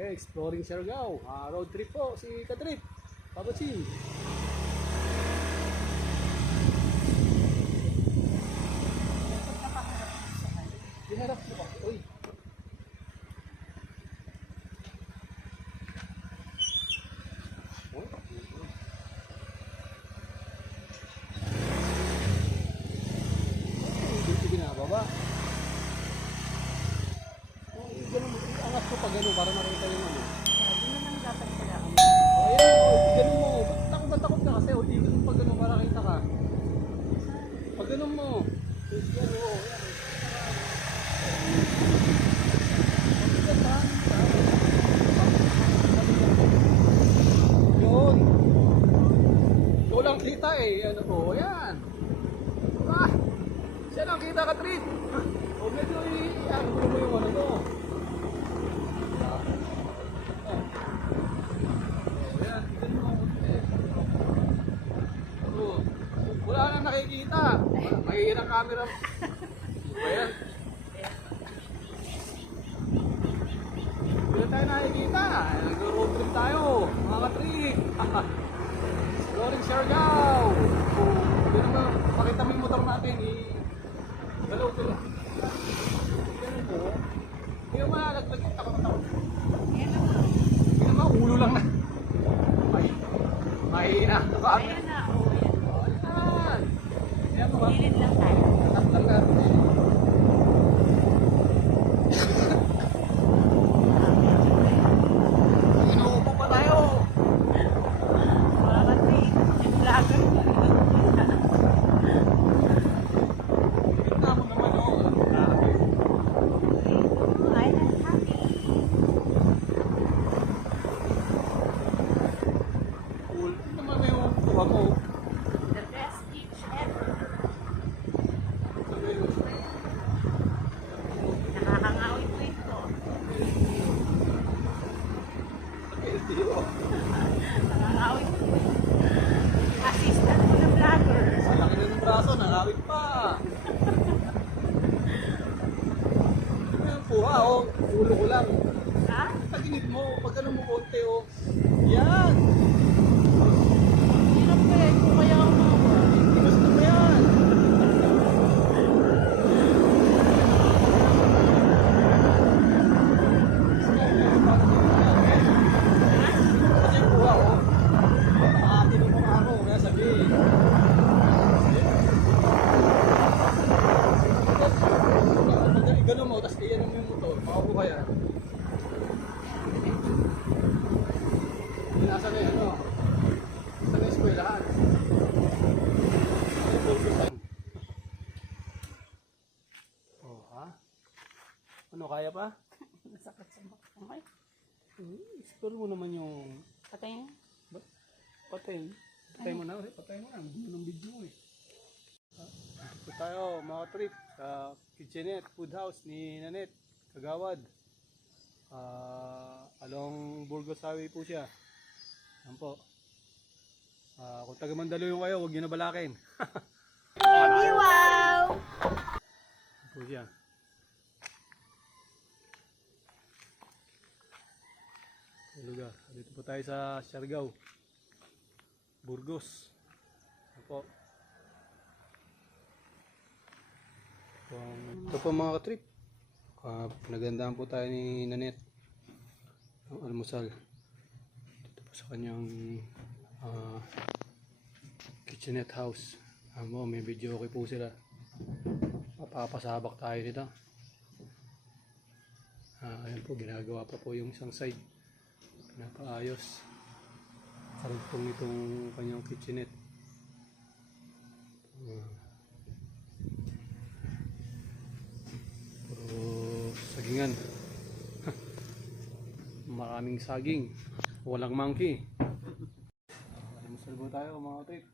Okay, exploring Siargao. Road trip po si Katrip. Papa Ching. Diharap mo ba? Uy. Hindi ginababa. Ganun, angas ko pag gano'n para makita yung ano. Sabi mo nang dapat pala. Ayan, ganun mo. Ba't takot ka kasi? O, di ganun pag gano'n para kita ka. Pag ganun mo. Yan o. Yun. Ikaw lang kita eh. Ano po, yan. Ah, siya lang kita ka, Trit. O, medyo i-ano mo yung ano to. Ayan, ganun mo. Wala na nakikita. Mahihirap ang camera. Ayan. Hindi tayo nakikita. Nag-road trip tayo. Mga katrik. Exploring Siargao. Hindi naman pakita mo yung motor natin. Galaw ko lang. Ganun po. Hindi naman nalaglag yung takot-takot. Hindi naman ulo lang na. Mahina. Ayan na. Ayan. Ayan mo ba? Gilid lang tayo. Tatlang natin. Inuupo pa tayo. Mga katrik. Yung vlogger. Gitna mo naman o. Island happy. Cool. Ito naman na yung kuha mo. The best beach ever. Nakakangawit po ito. Nakakangawit po ito. Assistant ko na vlogger. Sa laki na ng braso, nakawit pa. Ito yung kuha o. Ulo ko lang. Ha? Taginid mo. Pag ano mo konti o. Yan. Hirap pa eh. Kung kaya umawa. Gusto mo yan. Kasi yung kuha o. Tinong mo ako. Kaya sabihin. Ganun mo, tapos iyan mo yung motor. Makakuha yan. Nasa na yun, ano? Nasa na yung eskwelahan. Oh, ha? Ano, kaya pa? Masakit sa kamay. Explore mo naman yung... Patay na. Patay. Patay mo na. Patay mo na. Gusto ng video mo eh. Ito tayo, mga trip. Sa kitchenette, food house ni Nanette. Kagawad. Along Burgos Highway po siya. Yan po. Kung taga Mandaluyong kayo, huwag nyo na balakin. Eddie, wow! Yan po siya. Lugar. Dito po tayo sa Siargao. Burgos. Yan po. Ito po mga katrip. Pinagandahan po tayo ni Nanette ang almusal. Dito po sa kanyang kitchenette house. May video okay po sila. Papapasabak tayo nito. Ayan po, ginagawa pa po yung isang side. Pinapaayos. Karugtong itong kanyang kitchenette. Sagingan. Maraming saging. Walang monkey. Almusal po tayo mga trip.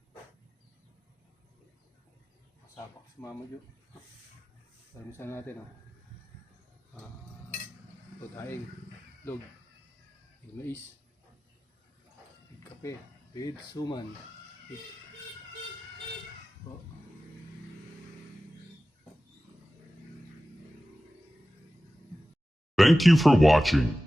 Masapak si Mama Jo. Almusal natin ito daing dog. Mais. Kape. With suman. Thank you for watching.